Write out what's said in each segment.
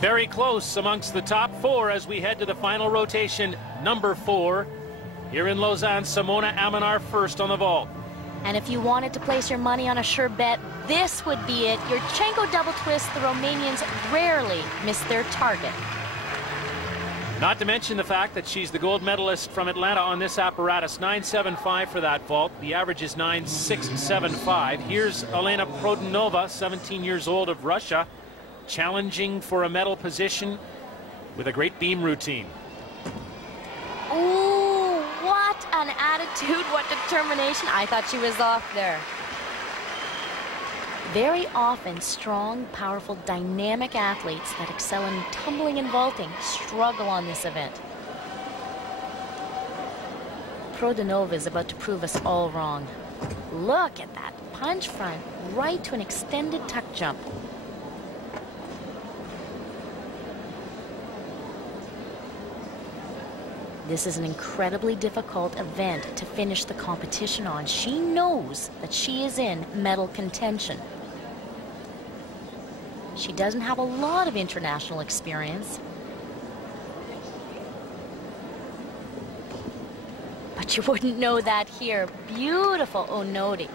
Very close amongst the top four as we head to the final rotation, number 4. Here in Lausanne, Simona Amanar first on the vault. And if you wanted to place your money on a sure bet, this would be it. Yurchenko double twist. The Romanians rarely miss their target. Not to mention the fact that she's the gold medalist from Atlanta on this apparatus. 9.75 for that vault. The average is 9.675. Here's Elena Prodanova, 17 years old, of Russia, challenging for a medal position with a great beam routine. Ooh, what an attitude, what determination. I thought she was off there. Very often, strong, powerful, dynamic athletes that excel in tumbling and vaulting struggle on this event. Prodanova is about to prove us all wrong. Look at that punch front right to an extended tuck jump. This is an incredibly difficult event to finish the competition on. She knows that she is in medal contention. She doesn't have a lot of international experience. But you wouldn't know that here. Beautiful Onodi.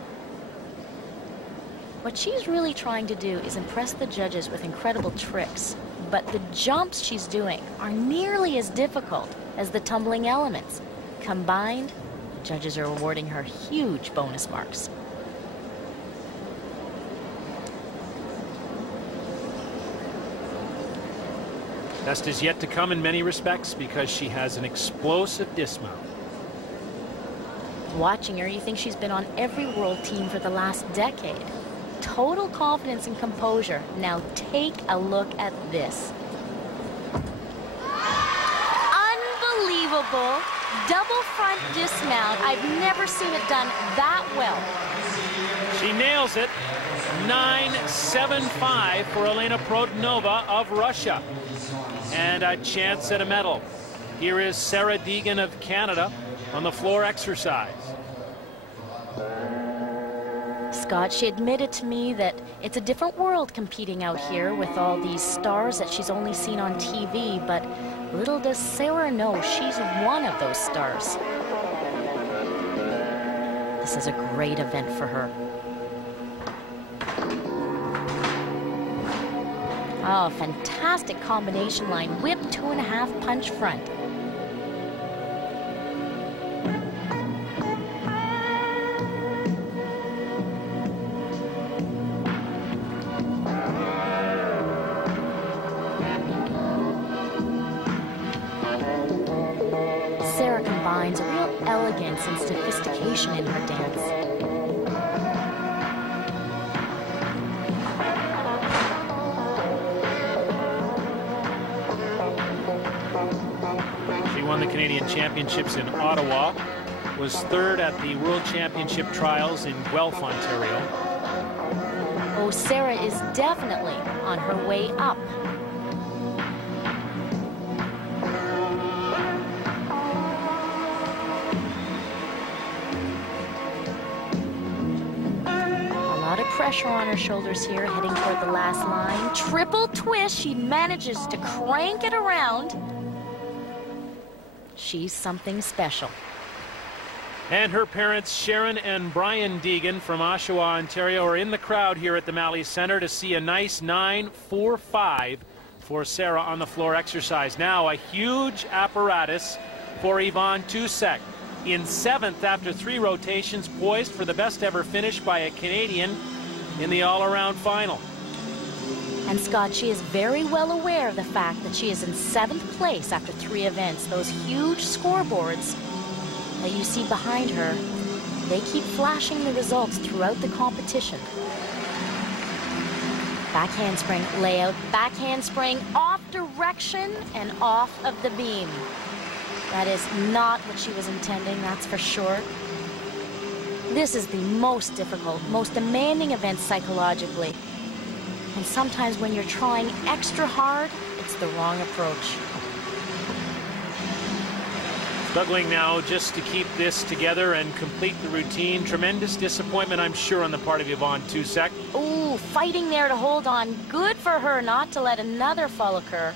What she's really trying to do is impress the judges with incredible tricks. But the jumps she's doing are nearly as difficult as the tumbling elements. Combined, the judges are awarding her huge bonus marks. Best is yet to come in many respects because she has an explosive dismount. Watching her, you think she's been on every world team for the last decade. Total confidence and composure. Now take a look at this. Unbelievable double front dismount. I've never seen it done that well. She nails it. 9.75 for Elena Prodanova of Russia. And a chance at a medal. Here is Sarah Deegan of Canada on the floor exercise. Scott, she admitted to me that it's a different world competing out here with all these stars that she's only seen on TV, but little does Sarah know she's one of those stars. This is a great event for her. Oh, fantastic combination line. Whip 2.5 punch front. Sarah combines real elegance and sophistication in her dance. Won the Canadian Championships in Ottawa, was third at the World Championship Trials in Guelph, Ontario. Oh, Sarah is definitely on her way up. A lot of pressure on her shoulders here, heading toward the last line. Triple twist, she manages to crank it around. She's something special. And her parents, Sharon and Brian Deegan from Oshawa, Ontario, are in the crowd here at the Malley Center to see a nice 9.45 for Sarah on the floor exercise. Now a huge apparatus for Yvonne Tusek. In 7th after 3 rotations, poised for the best ever finish by a Canadian in the all-around final. And Scott, she is very well aware of the fact that she is in 7th place after 3 events. Those huge scoreboards that you see behind her, they keep flashing the results throughout the competition. Back handspring layout, back handspring off direction and off of the beam. That is not what she was intending, that's for sure. This is the most difficult, most demanding event psychologically. And sometimes when you're trying extra hard, it's the wrong approach. Struggling now just to keep this together and complete the routine. Tremendous disappointment, I'm sure, on the part of Yvonne Tusek. Ooh, Ooh, fighting there to hold on. Good for her not to let another fall occur.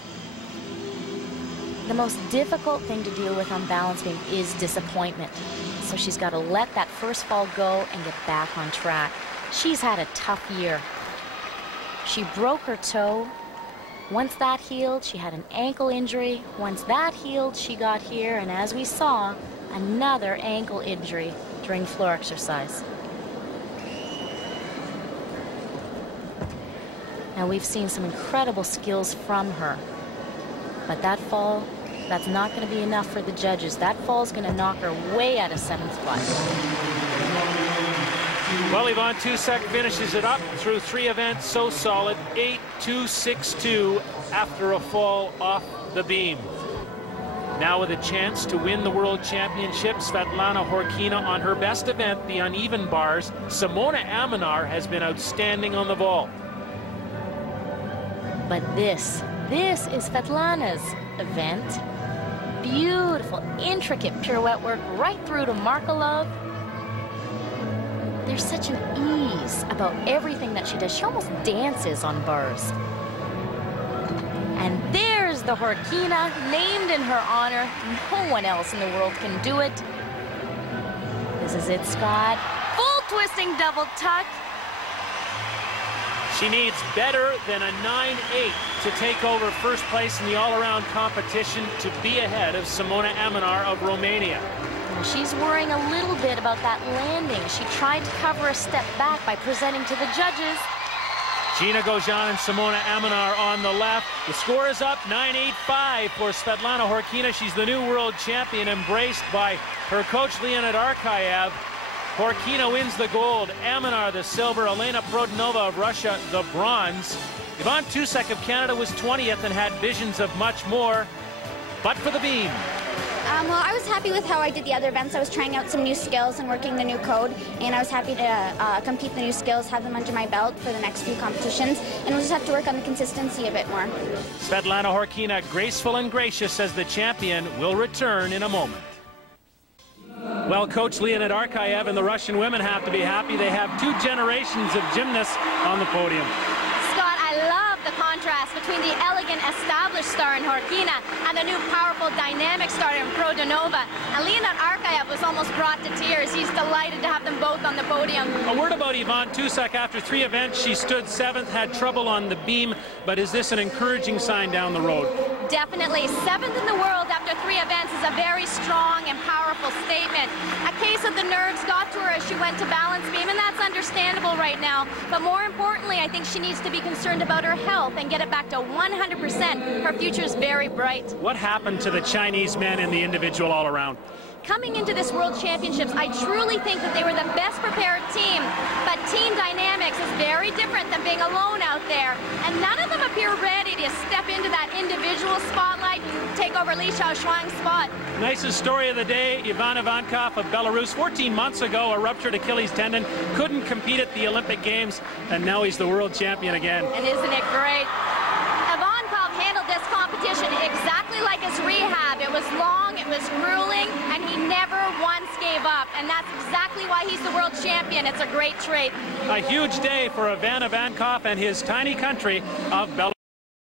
The most difficult thing to deal with on balance beam is disappointment. So she's got to let that first fall go and get back on track. She's had a tough year. She broke her toe. Once that healed, she had an ankle injury. Once that healed, she got here, and as we saw, another ankle injury during floor exercise. Now, we've seen some incredible skills from her, but that fall, that's not going to be enough for the judges. That fall is going to knock her way out of 7th place. Well, Yvonne Tusek finishes it up through 3 events, so solid, 8-2-6-2 after a fall off the beam. Now with a chance to win the World Championship, Svetlana Khorkina on her best event, the uneven bars. Simona Amanar has been outstanding on the vault. But this is Svetlana's event. Beautiful, intricate pirouette work right through to Markelov. There's such an ease about everything that she does. She almost dances on bars. And there's the Khorkina, named in her honor. No one else in the world can do it. This is it, Scott. Full twisting double tuck. She needs better than a 9-8 to take over first place in the all-around competition to be ahead of Simona Amanar of Romania. She's worrying a little bit about that landing. She tried to cover a step back by presenting to the judges. Gina Gojan and Simona Amanar on the left. The score is up 9-8-5 for Svetlana Khorkina. She's the new world champion, embraced by her coach Leonid Arkayev. Khorkina wins the gold, Amanar the silver, Elena Prodanova of Russia the bronze. Yvonne Tusek of Canada was 20th and had visions of much more. But for the beam. Well, I was happy with how I did the other events. I was trying out some new skills and working the new code, and I was happy to compete the new skills, have them under my belt for the next few competitions, and we'll just have to work on the consistency a bit more. Svetlana Khorkina, graceful and gracious as the champion, will return in a moment. Well, Coach Leonid Arkayev and the Russian women have to be happy. They have 2 generations of gymnasts on the podium. Scott, I love the contrast between the elegant, established star in Khorkina and the new, powerful, dynamic star in Prodanova. And Leonid Arkayev was almost brought to tears. He's delighted to have them both on the podium. A word about Yvonne Tusek. After 3 events, she stood 7th, had trouble on the beam. But is this an encouraging sign down the road? Definitely. 7th in the world after 3 events is a very strong and powerful statement. A case of the nerves got to her as she went to balance beam, and that's understandable right now. But more importantly, I think she needs to be concerned about her health and get it back to 100%. Her future is very bright. What happened to the Chinese men in the individual all-around? Coming into this World Championships, I truly think that they were the best prepared team, but team dynamics is very different than being alone out there, and none of them appear ready to step into that individual spotlight and take over Li Shaoxuang's spot. Nicest story of the day, Ivan Ivankov of Belarus. 14 months ago, a ruptured Achilles tendon, couldn't compete at the Olympic Games, and now he's the world champion again. And isn't it great? Ivankov handled this competition exactly like his rehab. It was long, it was grueling, and he never once gave up. And that's exactly why he's the world champion. It's a great trait. A huge day for Ivan Ivankov and his tiny country of Belarus.